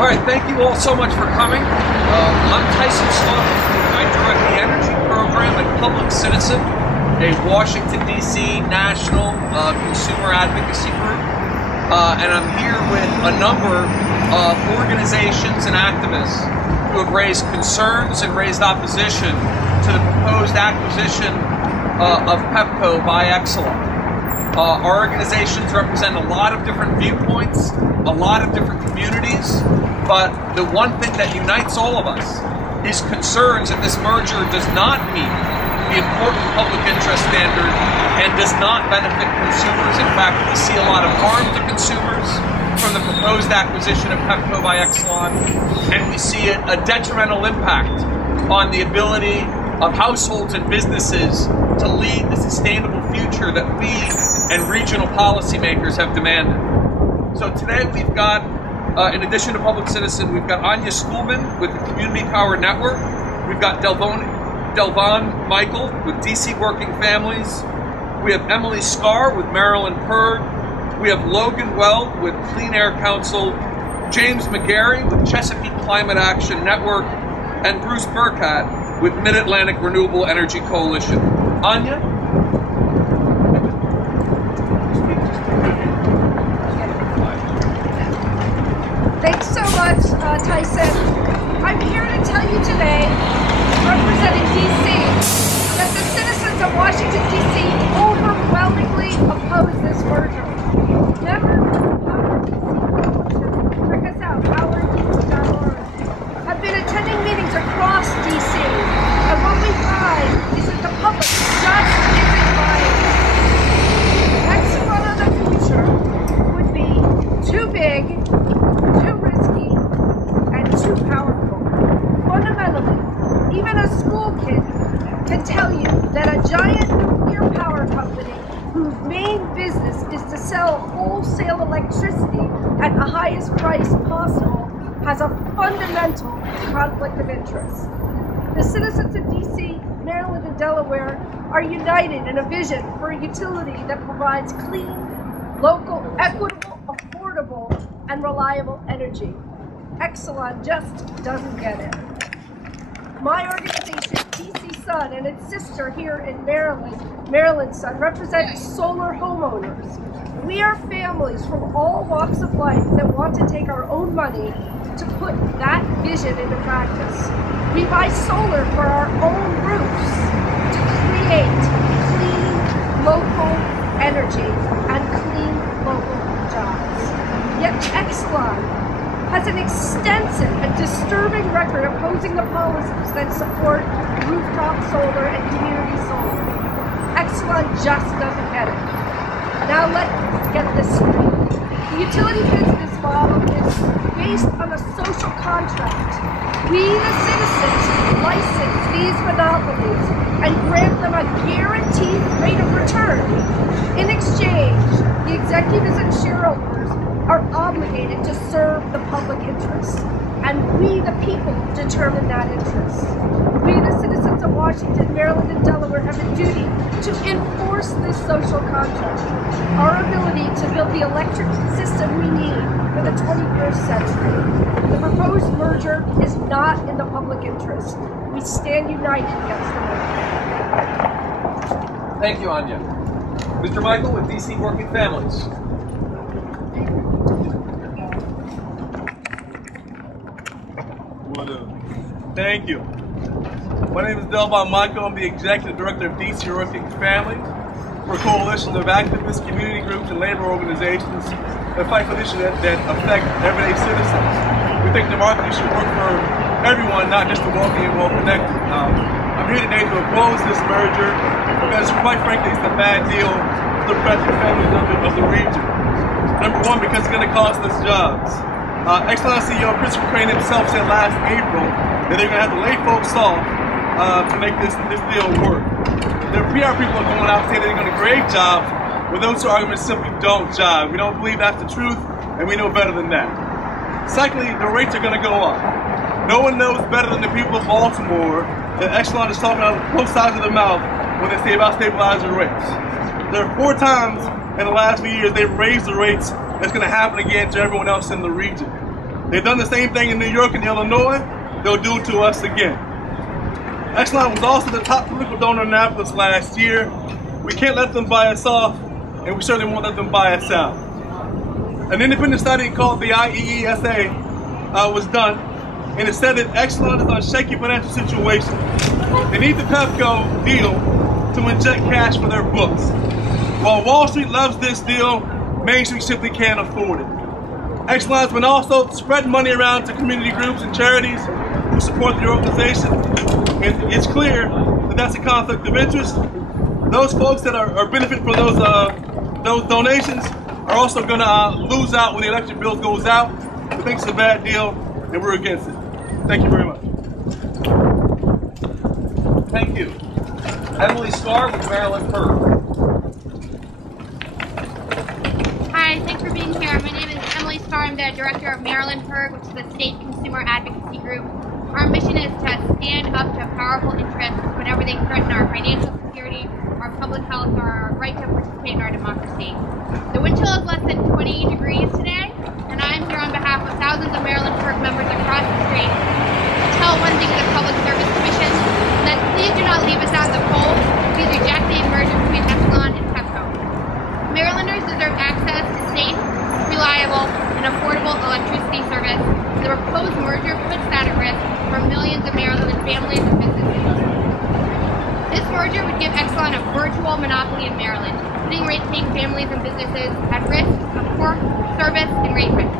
All right, thank you all so much for coming. I'm Tyson Sloan. I direct the Energy Program at Public Citizen, a Washington, D.C. national consumer advocacy group. And I'm here with a number of organizations and activists who have raised concerns and raised opposition to the proposed acquisition of Pepco by Exelon. Our organizations represent a lot of different viewpoints, a lot of different communities, but the one thing that unites all of us is concerns that this merger does not meet the important public interest standard and does not benefit consumers. In fact, we see a lot of harm to consumers from the proposed acquisition of Pepco by Exelon, and we see a detrimental impact on the ability of households and businesses to lead the sustainable future that we and regional policymakers have demanded. So today we've got, in addition to Public Citizen, we've got Anya Schoolman with the Community Power Network. We've got Delvon Michael with DC Working Families. We have Emily Scarr with Maryland PIRG. We have Logan Weld with Clean Air Council. James McGarry with Chesapeake Climate Action Network. And Bruce Burkhat with MidAtlantic Renewable Energy Coalition. Anya? Thanks so much, Tyson. I'm here to tell you today, representing DC, that the citizens of Washington, DC overwhelmingly oppose this merger. Members of Power DC Coalition, check us out, powerdc.org, have been attending meetings across DC, and what we find is that the public just isn't buying it. Exelon of the future would be too big, too risky, and too powerful. Fundamentally, even a school kid can tell you that a giant nuclear power company whose main business is to sell wholesale electricity at the highest price possible has a fundamental conflict of interest. The citizens of DC, Maryland, and Delaware are united in a vision for a utility that provides clean, local, equitable, affordable, and reliable energy. Exelon just doesn't get it. My organization, DC Sun, and its sister here in Maryland Sun, represent solar homeowners. We are families from all walks of life that want to take our own money to put that vision into practice. We buy solar for our own roofs to create clean local energy and clean local jobs. Yet Exelon has an extensive and disturbing record opposing the policies that support rooftop solar and community solar. Exelon just doesn't get it. Now let's get this straight. The utility business model is based on a social contract. We, the citizens, license these monopolies and grant them a guaranteed rate of return. In exchange, the executives and shareholders are obligated to serve the public interest, and we, the people, determine that interest. We, the citizens of Washington, Maryland, and Delaware, have a duty to enforce this social contract, our ability to build the electric system we need for the 21st century. The proposed merger is not in the public interest. We stand united against the merger. Thank you, Anya. Mr. Michael with DC Working Families. Thank you. My name is Delvon Michael. I'm the Executive Director of DC Working Families. We're a coalition of activists, community groups, and labor organizations that fight for issues that affect everyday citizens. We think democracy should work for everyone, not just the wealthy and well-connected. I'm here today to oppose this merger because, quite frankly, it's a bad deal for the present families of the region. Number one, because it's going to cost us jobs. Exelon CEO Christopher Crane himself said last April that they're going to have to lay folks off to make this deal work. Their PR people are going out saying they're going to create jobs, but those two arguments simply don't jive. We don't believe that's the truth, and we know better than that. Secondly, the rates are going to go up. No one knows better than the people of Baltimore that Exelon is talking out both sides of the mouth when they say about stabilizing rates. There are 4 times in the last few years they've raised the rates. That's going to happen again to everyone else in the region. They've done the same thing in New York and Illinois. They'll do it to us again. Exelon was also the top political donor in Annapolis last year. We can't let them buy us off, and we certainly won't let them buy us out. An independent study called the IEESA was done, and it said that Exelon is on a shaky financial situation. They need the Pepco deal to inject cash for their books. While Wall Street loves this deal, Main Street simply can't afford it. Exelon has been also spreading money around to community groups and charities who support the organization. And it's clear that that's a conflict of interest. Those folks that are benefiting from those donations are also going to lose out when the election bill goes out. We think it's a bad deal, and we're against it. Thank you very much. Thank you. Emily Starr with Maryland PERG. Hi, thanks for being here. My name is Emily Starr. I'm the director of Maryland PERG, which is the state consumer advocacy group. Our mission is to stand up to powerful interests whenever they threaten our financial security, our public health, or our right to participate in our democracy. The wind chill is less than 20 degrees today, and I'm here on behalf of thousands of Maryland PERG members across the street to tell one thing to the Public Service Commission, that please do not leave us out in the cold. Please reject the merger between Exelon and Pepco. Marylanders deserve access to safe, reliable, and affordable electricity service. The proposed merger puts that at risk for millions of Maryland families and businesses. This merger would give Exelon a virtual monopoly in Maryland, putting rate-paying families and businesses at risk of poor service and rate cuts.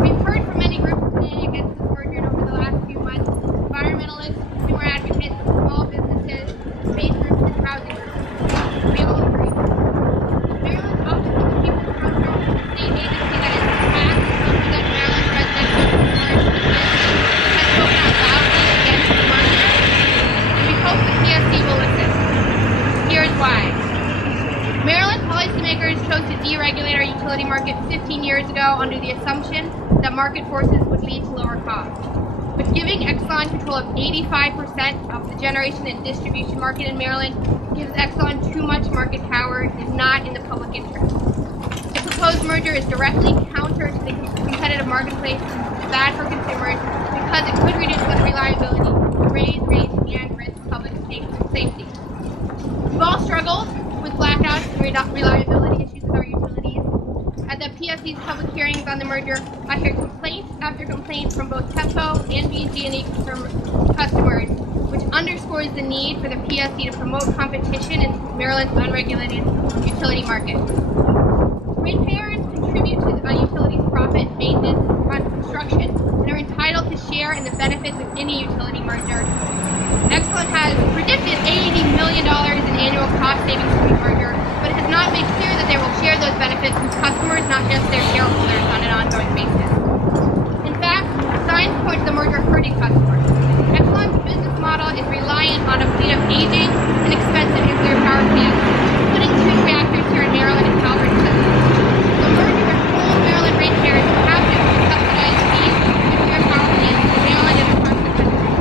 We've heard from many groups today against this merger over the last few months: environmentalists, consumer advocates, small businesses, faith groups, and housing groups. We all agree. Maryland's Office of the People's Counsel, a state agency that is tasked to represent Maryland's residential consumers, has spoken out loudly against the merger, and we hope the PSC will listen. Here's why. Maryland policymakers chose to deregulate our utility market 15 years ago under the assumption that market forces would lead to lower costs. But giving Exelon control of 85% of the generation and distribution market in Maryland gives Exelon too much market power and is not in the public interest. The proposed merger is directly counter to the competitive marketplace and is bad for consumers because it could reduce the reliability, raise rates, and risk public safety. We've all struggled with blackouts and reliability issues with our utilities. At the PSC's public hearings on the merger, I hear complaint after complaint from both Pepco and BG&E customers, which underscores the need for the PSC to promote competition in Maryland's unregulated utility market. Ratepayers contribute to the utility's profit, maintenance, and construction, and are entitled to share in the benefits of any utility merger. Exelon has predicted $80 million in annual cost savings from the merger, but it has not made clear that they will share those benefits with customers, not just their shareholders, on an ongoing basis. In fact, signs point to the merger hurting customers. Exelon's business model is reliant on a fleet of aging and expensive nuclear power plants, including 2 reactors here in Maryland and Calverton. The merger would hold Maryland ratepayers captive to subsidize these nuclear power plants in Maryland and across the country.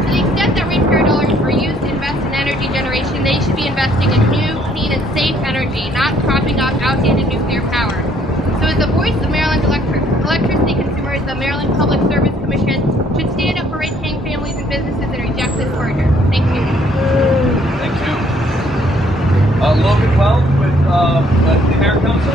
To the extent that ratepayer dollars were used to invest in energy generation, they should be investing in new, clean, and safe energy, not propping up outdated nuclear power. So as the voice of Maryland's electricity consumers, the Maryland Public Service Commission should stand up for rate-paying families and businesses and reject this merger. Thank you. Thank you. Logan Wells with the Clean Air Council.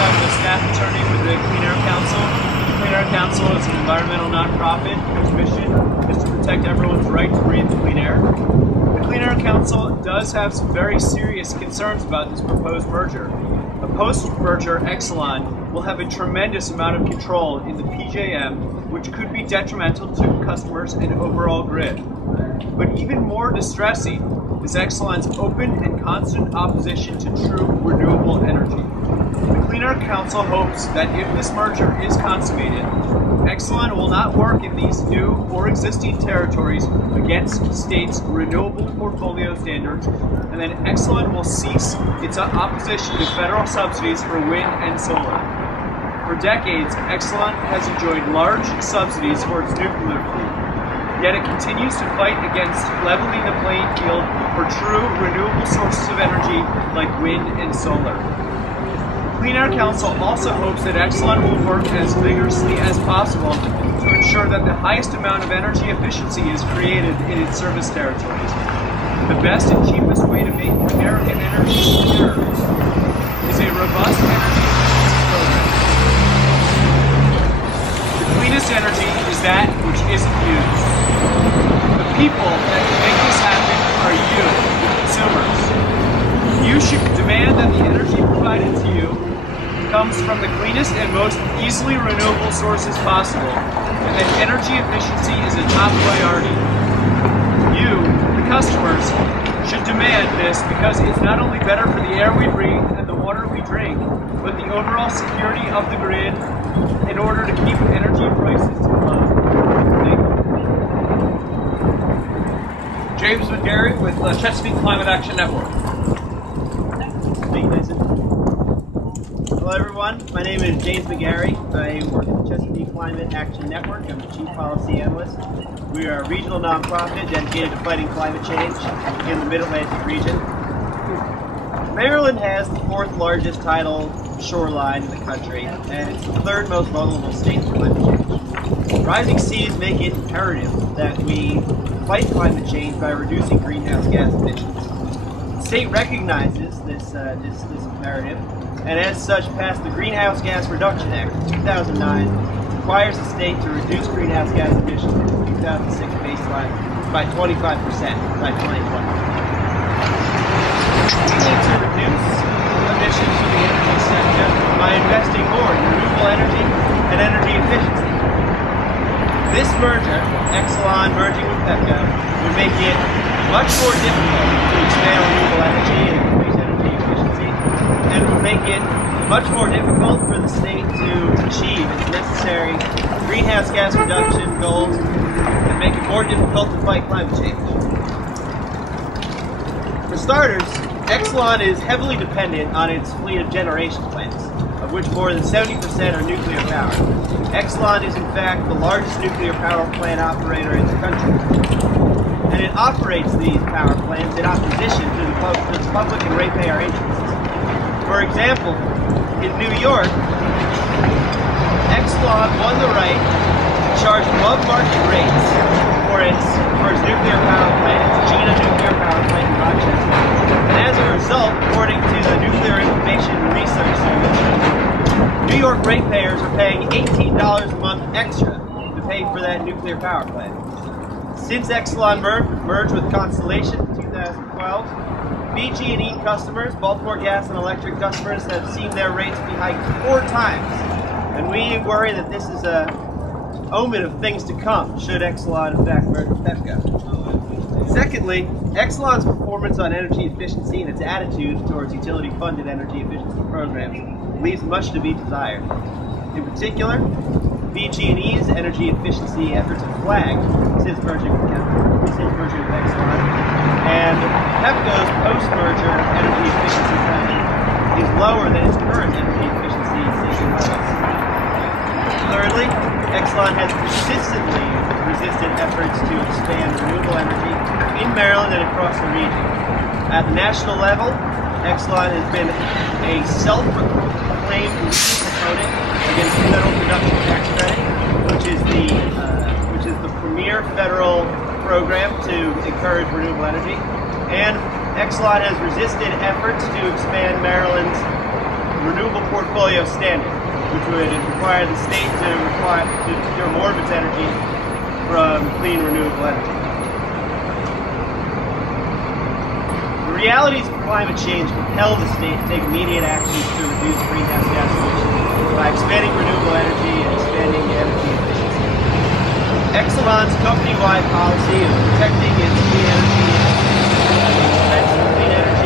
I'm the staff attorney with the Clean Air Council. The Clean Air Council is an environmental nonprofit whose mission is to protect everyone's right to breathe clean air. The Clean Air Council does have some very serious concerns about this proposed merger. A post-merger Exelon will have a tremendous amount of control in the PJM, which could be detrimental to customers and overall grid. But even more distressing is Exelon's open and constant opposition to true renewable energy. The Clean Air Council hopes that if this merger is consummated, Exelon will not work in these new or existing territories against states' renewable portfolio standards, and then Exelon will cease its opposition to federal subsidies for wind and solar. For decades, Exelon has enjoyed large subsidies for its nuclear fleet. Yet it continues to fight against leveling the playing field for true renewable sources of energy like wind and solar. The Clean Air Council also hopes that Exelon will work as vigorously as possible to ensure that the highest amount of energy efficiency is created in its service territories. The best and cheapest way to make American energy secure is a robust energy efficiency program. The cleanest energy is that which isn't used. The people that can make this happen are you, the consumers. You should demand that the energy provided to you comes from the cleanest and most easily renewable sources possible, and that energy efficiency is a top priority. You, the customers, should demand this because it's not only better for the air we breathe and the water we drink, but the overall security of the grid in order to keep energy prices low. Thank you. James McGarry with Chesapeake Climate Action Network. Thank you, Tyson. Hello everyone, my name is James McGarry. I work at the Chesapeake Climate Action Network. I'm the Chief Policy Analyst. We are a regional nonprofit dedicated to fighting climate change in the Mid-Atlantic region. Maryland has the fourth largest tidal shoreline in the country, and it's the third most vulnerable state to climate change. Rising seas make it imperative that we fight climate change by reducing greenhouse gas emissions. The state recognizes this imperative, and as such passed the Greenhouse Gas Reduction Act of 2009, requires the state to reduce greenhouse gas emissions to the 2006 baseline by 25% by 2020. We need to reduce emissions from the energy sector by investing more in renewable energy and energy efficiency. This merger, Exelon merging with Pepco, would make it much more difficult to expand renewable energy and increase energy efficiency, and would make it much more difficult for the state to achieve its necessary greenhouse gas reduction goals and make it more difficult to fight climate change. For starters, Exelon is heavily dependent on its fleet of generation plants, of which more than 70% are nuclear power. Exelon is in fact the largest nuclear power plant operator in the country. And it operates these power plants in opposition to the public and ratepayer interests. For example, in New York, Exelon won the right to charge above market rates for its nuclear power plant, its Gina nuclear power plant in Rochester. And as a result, according to the Nuclear Information Research Service, New York ratepayers are paying $18 a month extra to pay for that nuclear power plant. Since Exelon merged with Constellation in 2012, BG&E customers, Baltimore Gas and Electric customers, have seen their rates be hiked 4 times. And we worry that this is an omen of things to come should Exelon in fact merge with Pepco. Secondly, Exelon's performance on energy efficiency and its attitude towards utility-funded energy efficiency programs leaves much to be desired. In particular, BG&E's energy efficiency efforts have flagged since merging with Exelon, and Pepco's post-merger energy efficiency plan is lower than its current energy efficiency saving levels. Thirdly, Exelon has consistently resisted efforts to expand renewable energy in Maryland and across the region. At the national level, Exelon has been a self-proclaimed proponent against the federal production tax credit, which is the premier federal program to encourage renewable energy. And Exelon has resisted efforts to expand Maryland's renewable portfolio standard, which would require the state to procure more of its energy from clean renewable energy. The realities of climate change compel the state to take immediate actions to reduce greenhouse gas emissions by expanding renewable energy and expanding energy efficiency. Exelon's company-wide policy of protecting its clean energy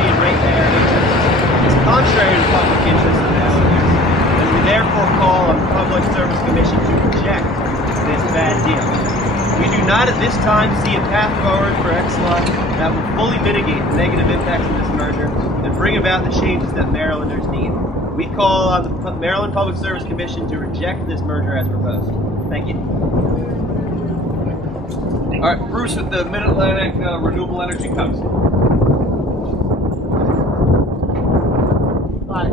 and ratepayer interests is contrary to the public interest of Marylanders, and we therefore call on the Public Service Commission to reject this bad deal. We do not at this time see a path forward for Exelon that will fully mitigate the negative impacts of this merger and bring about the changes that Marylanders need. We call on the Maryland Public Service Commission to reject this merger as proposed. Thank you. All right, Bruce with the MidAtlantic Renewable Energy Council. Hi,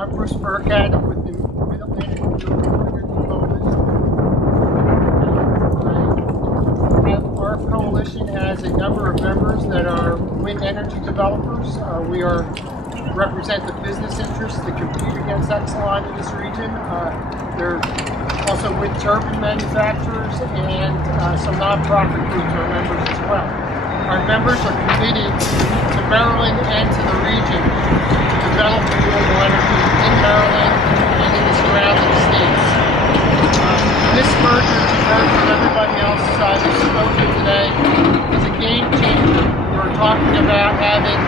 I'm Bruce Burkhead. I'm with the MidAtlantic Renewable Energy Coalition. Our coalition has a number of members that are wind energy developers. We represent the business interests that compete against Exelon in this region. They're also wind turbine manufacturers, and some nonprofit groups are members as well. Our members are committed to Maryland and to the region to develop renewable energy in Maryland and in the surrounding states. This merger, as you've heard from everybody else who's spoken today, is a game changer. We're talking about having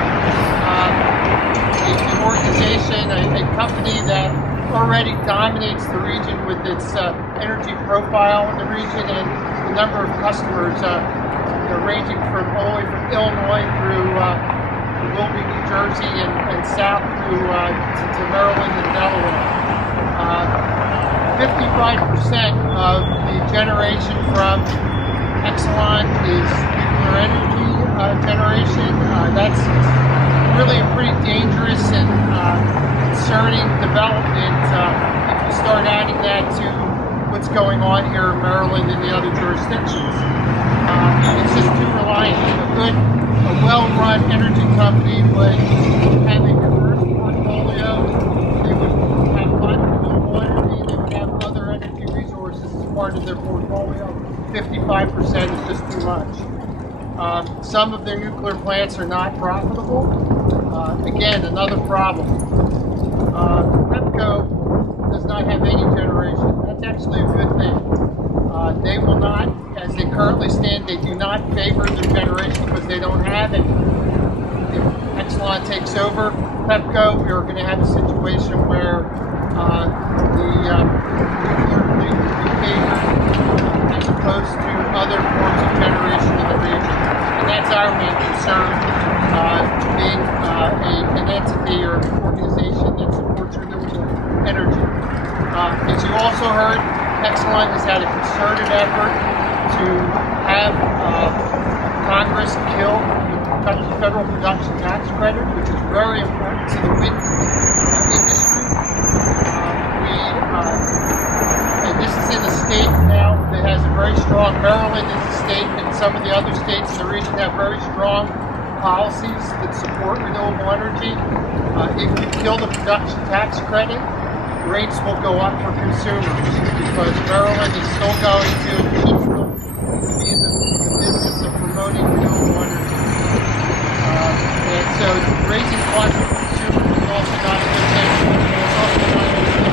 an organization, a company that already dominates the region with its energy profile in the region and the number of customers ranging from all the way from Illinois through Wilby, New Jersey, and south through to Maryland and Delaware. 55% of the generation from Exelon is nuclear energy generation. That's really a pretty dangerous and concerning development if you start adding that to what's going on here in Maryland and the other jurisdictions. It's just too reliant. A well-run energy company would have a diverse portfolio. They would have renewable energy. They would have other energy resources as part of their portfolio. 55% is just too much. Some of their nuclear plants are not profitable. Again, another problem. Pepco does not have any generation. That's actually a good thing. They will not, as they currently stand, they do not favor their generation because they don't have it. If Exelon takes over Pepco, we are going to have a situation where the nuclear fleet will be favored as opposed to other forms of generation in the region. And that's our main concern, being an entity or an organization that supports renewable energy. As you also heard, Exelon has had a concerted effort to have Congress kill the federal production tax credit, which is very important to the wind industry. And this is in a state now that has a very strong, Maryland is a state, and some of the other states in the region have very strong policies that support renewable energy. If you kill the production tax credit, rates will go up for consumers because Maryland is still going to be in the business of promoting renewable energy. And so raising costs for consumers is also not a good thing. It's also not a good thing.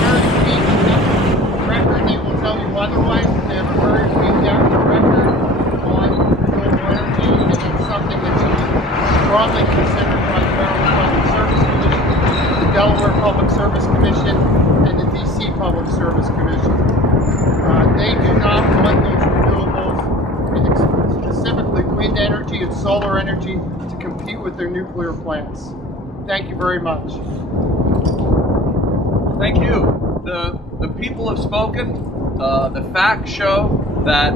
Very weak record, they will tell you otherwise. They have a very weak record on renewable energy, and it's something that should be strongly considered by the Maryland Public Service Commission, the Delaware Public Service Commission, and the DC Public Service Commission. They do not want those renewables, and specifically wind energy and solar energy, to compete with their nuclear plants. Thank you very much. Thank you. The people have spoken. The facts show that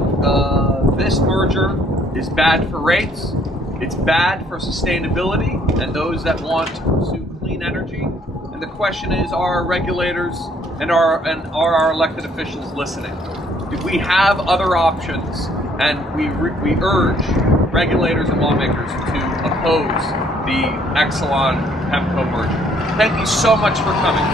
this merger is bad for rates. It's bad for sustainability and those that want to pursue clean energy. And the question is, are our regulators and are our elected officials listening? Do we have other options? And we urge regulators and lawmakers to oppose the Exelon-Pepco merger. Thank you so much for coming.